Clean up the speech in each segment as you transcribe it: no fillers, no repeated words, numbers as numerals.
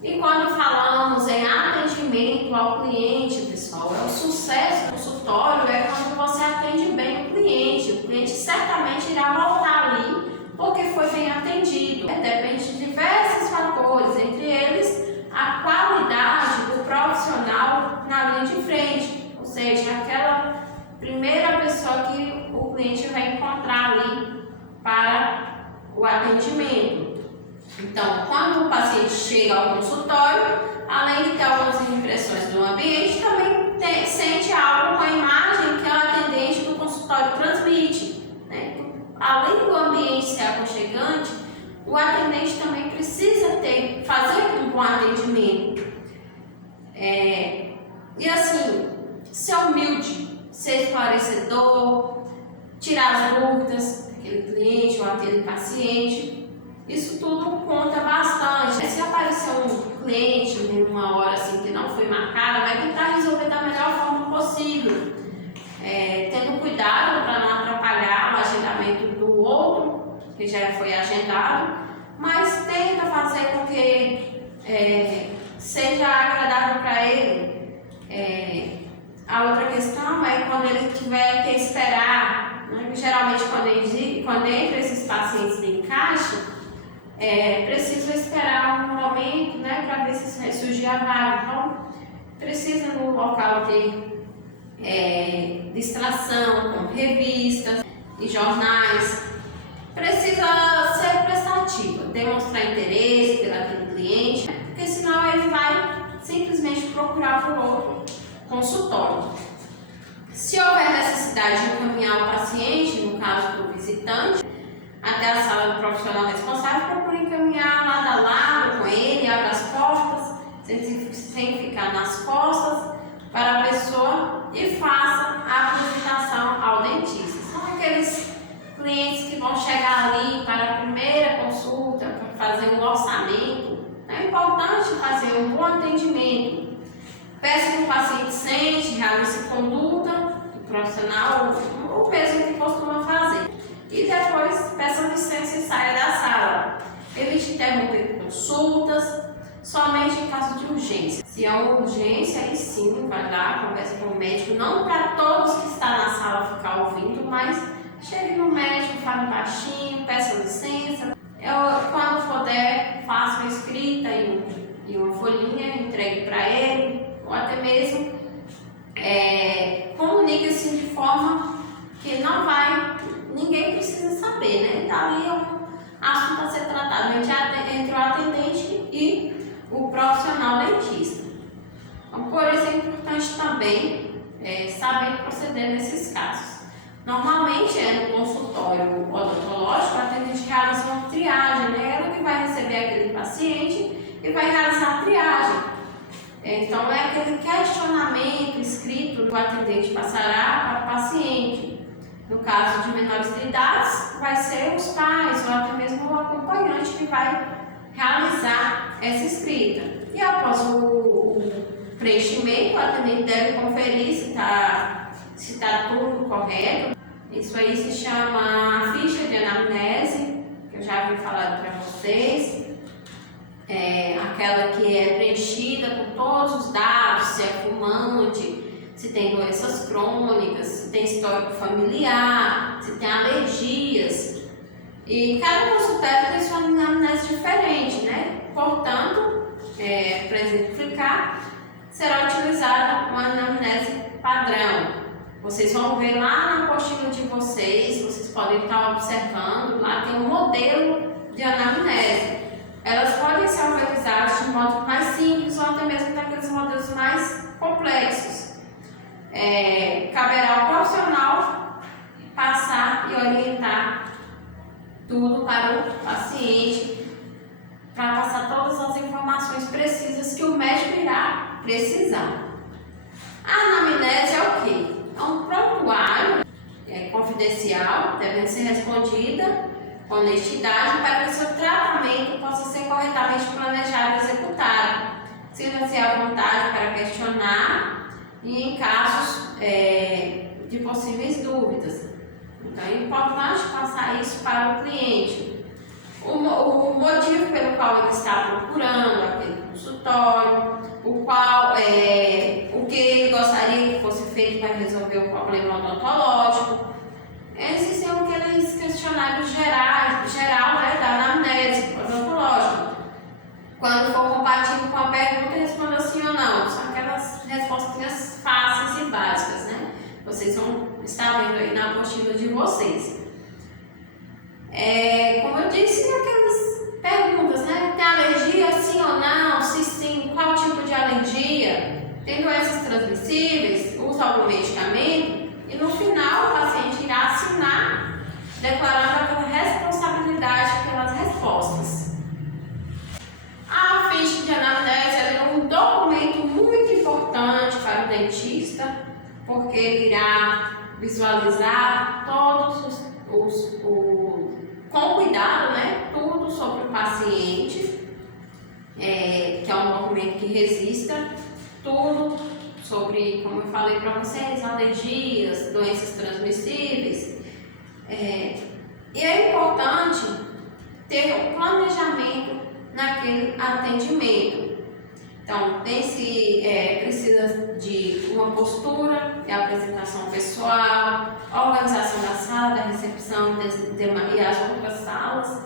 E quando falamos em atendimento ao cliente, pessoal, o sucesso do consultório é quando você atende bem o cliente certamente irá voltar ali porque foi bem atendido. Depende de diversos fatores, entre eles a qualidade do profissional na linha de frente, ou seja, aquela primeira pessoa que o cliente vai encontrar ali para o atendimento. Então, quando o paciente chega ao consultório, além de ter algumas impressões do ambiente, também sente algo com a imagem que o atendente do consultório transmite, né? Além do ambiente ser aconchegante, o atendente também precisa fazer um bom atendimento. E assim, ser humilde, ser esclarecedor, tirar as dúvidas daquele cliente ou aquele paciente. Isso tudo conta bastante. Se aparecer um cliente em uma hora assim que não foi marcada, vai tentar resolver da melhor forma possível, tendo cuidado para não atrapalhar o agendamento do outro, que já foi agendado, mas tenta fazer com que seja agradável para ele. A outra questão é quando ele tiver que esperar, né? Geralmente quando entra esses pacientes de encaixe, precisa esperar um momento, né, para ver se vai surgir a vaga. Então, precisa no local ter distração com revistas e jornais. Precisa ser prestativa, demonstrar interesse pelo cliente, porque senão ele vai simplesmente procurar por outro consultório. Se houver necessidade de encaminhar o paciente, no caso do visitante, até a sala do profissional responsável, procure encaminhar lado a lado com ele, abra as portas, sem ficar nas costas, para a pessoa e faça a apresentação ao dentista. São aqueles clientes que vão chegar ali para a primeira consulta, para fazer um orçamento. É importante fazer um bom atendimento. Peça que o paciente sente, realize conduta do profissional, o mesmo que costuma fazer. E depois peça licença e saia da sala. Evite interromper consultas, somente em caso de urgência. Se é uma urgência, aí sim, vai lá, conversa com o médico, não para todos que estão na sala ficar ouvindo, mas chegue no médico, fale baixinho, peça licença. Quando puder, faça uma escrita em uma folhinha, entregue para ele, ou até mesmo comunique-se de forma que ninguém precisa saber, né? Então, ali é um assunto a ser tratado entre o atendente e o profissional dentista. Então, por isso é importante também saber proceder nesses casos. Normalmente, no consultório odontológico, o atendente realiza uma triagem, né? Ela que vai receber aquele paciente e vai realizar a triagem. Então, é aquele questionamento escrito que o atendente passará para o paciente. No caso de menores de idade, vai ser os pais ou até mesmo o acompanhante que vai realizar essa escrita. E após o preenchimento, o atendente deve conferir se está tudo correto. Isso aí se chama ficha de anamnese, que eu já havia falado para vocês. Aquela que é preenchida com todos os dados, se é fumante, se tem doenças crônicas, se tem histórico familiar, se tem alergias. E cada consultório tem sua anamnese diferente, né? Portanto, para exemplificar, será utilizada uma anamnese padrão. Vocês vão ver lá na apostila de vocês podem estar observando, lá tem um modelo de anamnese. Elas podem ser organizadas de modo mais simples ou até mesmo daqueles modelos mais complexos. Caberá ao profissional passar e orientar tudo para o paciente, para passar todas as informações precisas que o médico irá precisar. A anamnese é o quê? É um prontuário confidencial, devendo ser respondida com honestidade para que o seu tratamento possa ser corretamente planejado e executado. Sinta-se à vontade para questionar e em casos de possíveis dúvidas. Então é importante passar isso para o cliente. O motivo pelo qual ele está procurando aquele consultório, consultório, o que ele gostaria que fosse feito para resolver o problema odontológico. Existem aqueles questionários geral, né, da anamnese odontológica. Quando for compatível com a pergunta, responda sim ou não. São aquelas respostinhas fáceis e básicas, né? Vocês vão estar vendo aí na apostila de vocês. Como eu disse, aquelas perguntas, né? Tem alergia, sim ou não? Se sim, qual tipo de alergia? Tem doenças transmissíveis? Usa algum medicamento? E no final, o paciente irá assinar, declarando aquela responsabilidade pelas respostas. A ficha de anamnese é um documento muito importante para o dentista, porque ele irá visualizar todos com cuidado, né, tudo sobre o paciente, que é um documento que registra tudo sobre, como eu falei para vocês, alergias, doenças transmissíveis. E é importante ter um planejamento naquele atendimento. Então, precisa de uma postura e apresentação pessoal, organização da sala, da recepção e as outras salas,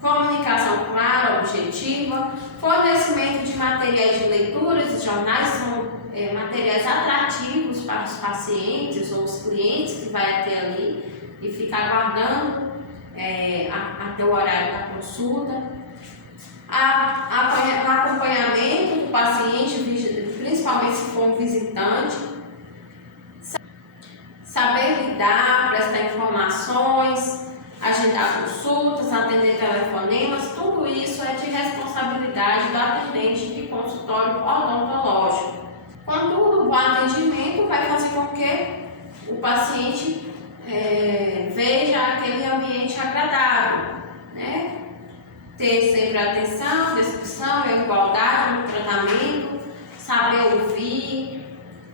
comunicação clara, objetiva, fornecimento de materiais de leituras e jornais, são materiais atrativos para os pacientes ou os clientes que vai até ali e ficar aguardando até o horário da consulta. O acompanhamento do paciente, principalmente se for um visitante, saber lidar, prestar informações, agendar consultas, atender telefonemas, tudo isso é de responsabilidade do atendente de consultório odontológico. Contudo, o atendimento vai fazer com que o paciente veja aquele ambiente agradável, né? Ter sempre atenção, descrição e igualdade no tratamento, saber ouvir,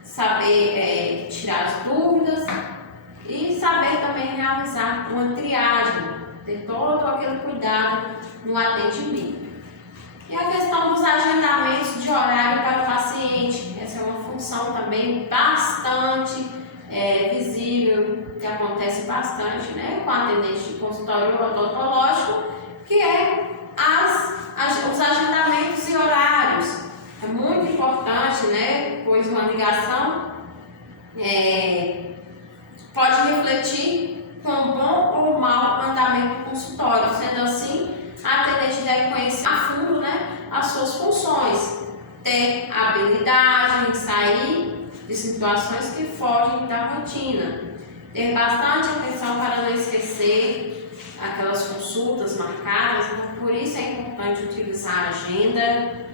saber tirar as dúvidas e saber também realizar uma triagem, ter todo aquele cuidado no atendimento. E a questão dos agendamentos de horário para o paciente, essa é uma função também bastante visível, que acontece bastante, né, com atendente de consultório odontológico, que é os agendamentos e horários. É muito importante, né, pois uma ligação pode refletir com bom ou mau andamento do consultório. Sendo assim, a atendente deve conhecer a fundo, né, as suas funções, ter habilidade em sair de situações que fogem da rotina, ter bastante atenção para não esquecer aquelas consultas marcadas, né? Por isso é importante utilizar a agenda,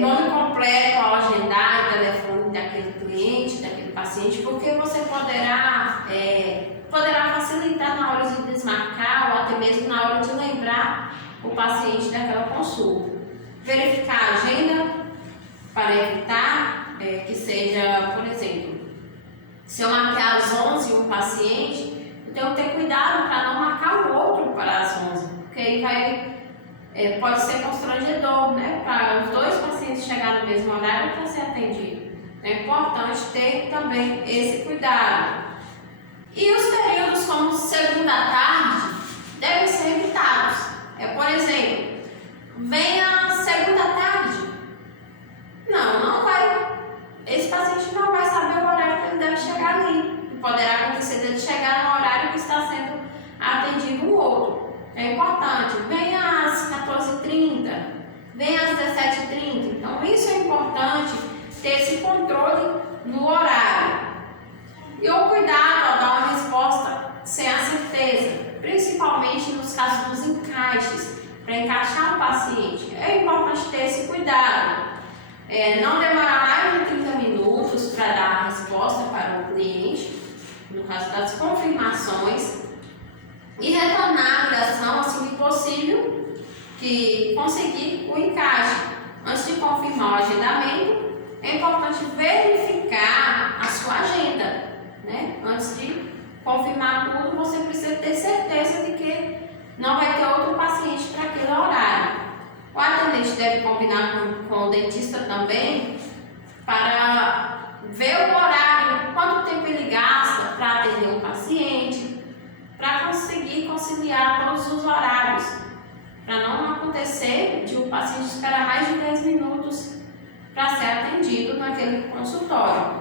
nome completo ao agendar, telefone daquele cliente, daquele paciente, porque você poderá facilitar na hora de desmarcar ou até mesmo na hora de lembrar o paciente daquela consulta. Verificar a agenda para evitar que seja, por exemplo, se eu marcar às 11 um paciente, então ter cuidado para não marcar o outro para as 11, porque aí pode ser constrangedor, né, para os dois pacientes chegarem no mesmo horário para ser atendido. É importante ter também esse cuidado. E os períodos como segunda tarde devem ser evitados. Por exemplo, venha segunda tarde. Não vai. Esse paciente não vai saber o horário que ele deve chegar ali. Poderá acontecer dele chegar no horário que está sendo atendido o outro. É importante, venha às 14h30, venha às 17h30. Então, isso é importante, ter esse controle no horário. E o cuidado ao dar uma resposta sem a certeza, principalmente nos casos dos encaixes, para encaixar o paciente. É importante ter esse cuidado. Não demorar mais de 30 minutos para dar a resposta para o cliente, no caso das confirmações, e retornar a ligação assim que possível, que conseguir o encaixe. Antes de confirmar o agendamento, é importante verificar a sua agenda, né? Antes de confirmar tudo, você precisa ter certeza de que não vai ter outro paciente para aquele horário. O atendente deve combinar com o dentista também para ver o horário, quanto tempo ele gasta para atender um paciente, para conseguir conciliar todos os horários, para não acontecer de o paciente esperar mais de 10 minutos para ser atendido naquele consultório.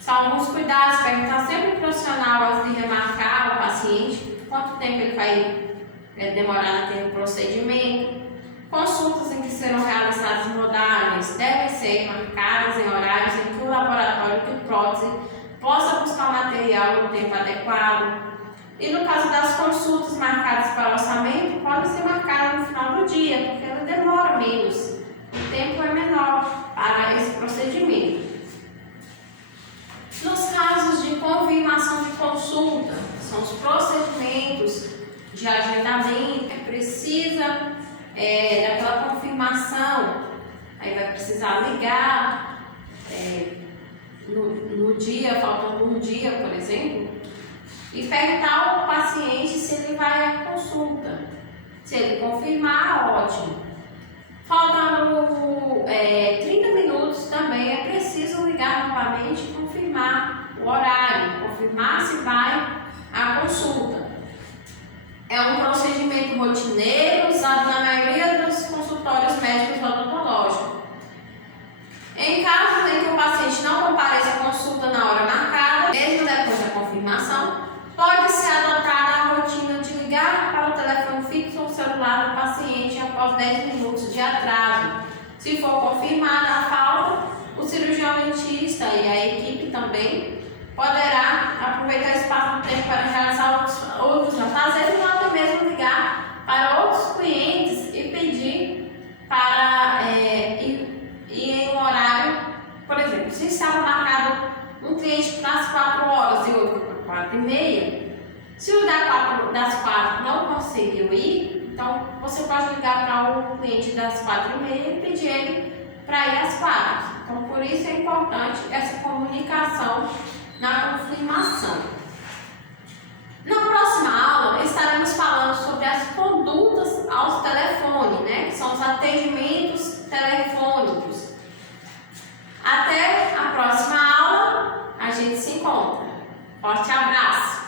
São alguns cuidados: perguntar sempre ao profissional antes de remarcar o paciente quanto tempo ele vai demorar naquele procedimento. Consultas em que serão realizadas modagens devem ser marcadas em horários em que o laboratório de prótese possa buscar o material no tempo adequado. E no caso das consultas marcadas para orçamento, podem ser marcadas no final do dia, porque ela demora menos, o tempo é menor para esse procedimento. Nos casos de confirmação de consulta, são os procedimentos de agendamento que precisa daquela confirmação, aí vai precisar ligar no dia, faltando um dia, por exemplo, e perguntar ao paciente se ele vai à consulta. Se ele confirmar, ótimo. Faltando 30 minutos também é preciso ligar novamente e confirmar o horário, confirmar se vai à consulta. É um procedimento rotineiro usado na maioria dos consultórios médicos odontológicos. Em casos em que o paciente não compareça à consulta na hora marcada, mesmo depois da confirmação, pode ser adotada a rotina de ligar para o telefone fixo ou celular do paciente após 10 minutos de atraso. Se for confirmada a falta, o cirurgião dentista e a equipe também poderá aproveitar esse espaço do tempo para realizar outros afazeres ou até mesmo ligar para outros clientes e pedir para ir em um horário. Por exemplo, se estava marcado um cliente para as 4 horas e outro para 4h30, se o das 4 não conseguiu ir, então você pode ligar para o cliente das 4h30 e pedir ele para ir às 4. Então, por isso é importante essa comunicação na confirmação. Na próxima aula estaremos falando sobre as condutas aos telefones, que são os atendimentos telefônicos. Até a próxima aula, a gente se encontra. Forte abraço!